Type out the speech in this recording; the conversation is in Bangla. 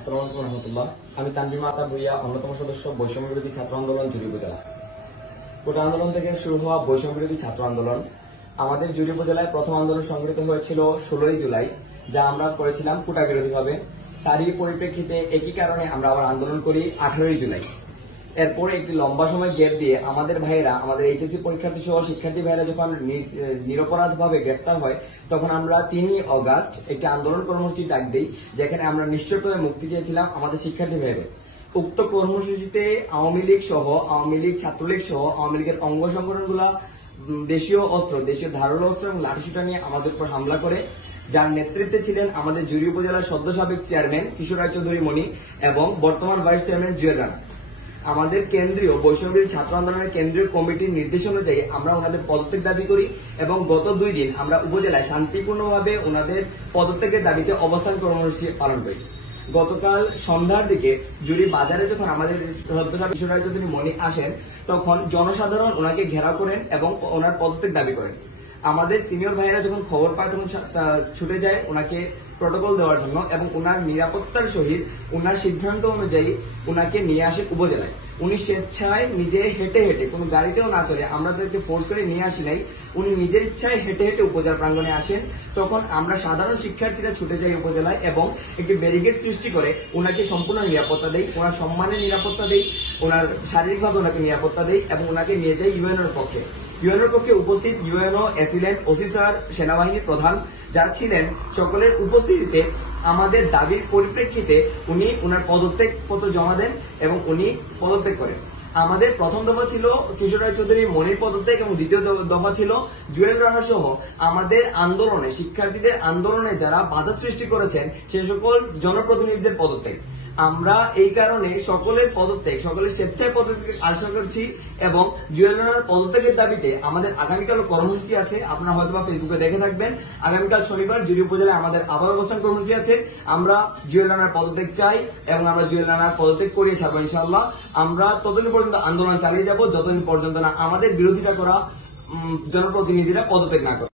আসসালামু আলাইকুম রহমতুল্লাহ। আমি তানভীর মাতা ভুইয়া, অন্যতম সদস্য বৈষম্য বিরোধী ছাত্র আন্দোলন জুড়ি উপজেলা। কোটা আন্দোলন থেকে শুরু হওয়া বৈষম্য বিরোধী ছাত্র আন্দোলন আমাদের জুড়ি উপজেলায় প্রথম আন্দোলন সংগঠিত হয়েছিল 16ই জুলাই, যা আমরা করেছিলাম কোটা বিরোধী ভাবে। তারই পরিপ্রেক্ষিতে একই কারণে আমরা আবার আন্দোলন করি 18ই জুলাই। এরপরে একটি লম্বা সময় গ্যাপ দিয়ে আমাদের ভাইয়েরা, আমাদের এইচএসসি পরীক্ষার্থী সহ শিক্ষার্থী ভাইয়েরা যখন নিরপরাধ ভাবে গ্রেপ্তার হয়, তখন আমরা 3ই অগাস্ট একটি আন্দোলন কর্মসূচি ডাক দিই, যেখানে আমরা নিশ্চয়ভাবে মুক্তি চেয়েছিলাম আমাদের শিক্ষার্থী ভাইয়ের। উক্ত কর্মসূচিতে আওয়ামী লীগ সহ, আওয়ামী লীগ, ছাত্রলীগ সহ আওয়ামী লীগের অঙ্গ সংগঠনগুলা দেশীয় অস্ত্র, দেশীয় ধারালো অস্ত্র এবং লাঠিসোঁটা নিয়ে আমাদের উপর হামলা করে, যার নেতৃত্বে ছিলেন আমাদের জুড়ি উপজেলার সদ্য সাবেক চেয়ারম্যান কিশোর রায়চৌধুরী মণি এবং বর্তমান ভাইস চেয়ারম্যান জুয়েল রানা। আমাদের কেন্দ্রীয় বৈষম্য বিরোধী ছাত্র আন্দোলনের কেন্দ্রীয় কমিটির নির্দেশ অনুযায়ী আমরা ওনাদের পদত্যাগ দাবি করি এবং গত 2 দিন আমরা উপজেলায় শান্তিপূর্ণভাবে ওনাদের পদত্যাগের দাবিতে অবস্থান কর্মসূচি পালন করি। গতকাল সন্ধ্যার দিকে জুড়ি বাজারে যখন আমাদের কিশোর রায়চৌধুরী মণি আসেন, তখন জনসাধারণ ওনাকে ঘেরাও করেন এবং ওনার পদত্যাগ দাবি করেন। আমাদের সিনিয়র ভাইয়েরা যখন খবর পায়, তখন ছুটে যায় ওনাকে প্রটোকল দেওয়ার জন্য এবং ওনার নিরাপত্তার সহিত ওনার সিদ্ধান্ত অনুযায়ী ওনাকে নিয়ে আসে উপজেলায়। উনি স্বেচ্ছায় নিজে হেঁটে হেঁটে, কোনো গাড়িতেও না চলে, আমরা তাদেরকে ফোর্স করে নিয়ে আসি নাই, উনি নিজের ইচ্ছায় হেঁটে হেঁটে উপজেলা প্রাঙ্গণে আসেন। তখন আমরা সাধারণ শিক্ষার্থীরা ছুটে যাই উপজেলায় এবং একটি ব্যারিকেড সৃষ্টি করে ওনাকে সম্পূর্ণ নিরাপত্তা দেই, ওনার সম্মানের নিরাপত্তা দেই, ওনার শারীরিকভাবে ওনাকে নিরাপত্তা দেই এবং ওনাকে নিয়ে যাই ইউএনওর পক্ষে। ইউএনওর পক্ষে উপস্থিত ইউএনও, অ্যাসিলেন্ট, ওসি স্যার, সেনাবাহিনীর প্রধান যারা ছিলেন, সকলের উপস্থিতিতে আমাদের দাবির পরিপ্রেক্ষিতে উনি ওনার পদত্যাগ পত্র জমা দেন এবং উনি পদত্যাগ করেন। আমাদের প্রথম দফা ছিল কিশোর রায়চৌধুরী মনির পদত্যাগ এবং দ্বিতীয় দফা ছিল জুয়েল রানা সহ আমাদের আন্দোলনে, শিক্ষার্থীদের আন্দোলনে যারা বাধা সৃষ্টি করেছেন সে সকল জনপ্রতিনিধিদের পদত্যাগ। আমরা এই কারণে সকলের পদত্যাগ, সকলের স্বেচ্ছায় পদত্যাগ আশা করছি এবং জুয়েল রানার পদত্যাগের দাবিতে আমাদের আগামীকাল কর্মসূচি আছে, আপনারা হয়তো ফেসবুকে দেখে থাকবেন। আগামীকাল শনিবার জুড়ি উপজেলায় আমাদের আবার অবস্থান কর্মসূচি আছে। আমরা জুয়েল রানার পদত্যাগ চাই এবং আমরা জুয়েল রানার পদত্যাগ করিয়ে ছাড়বো ইনশাআল্লাহ। আমরা ততদিন পর্যন্ত আন্দোলন চালিয়ে যাব যতদিন পর্যন্ত না আমাদের বিরোধিতা করা জনপ্রতিনিধিরা পদত্যাগ না করে।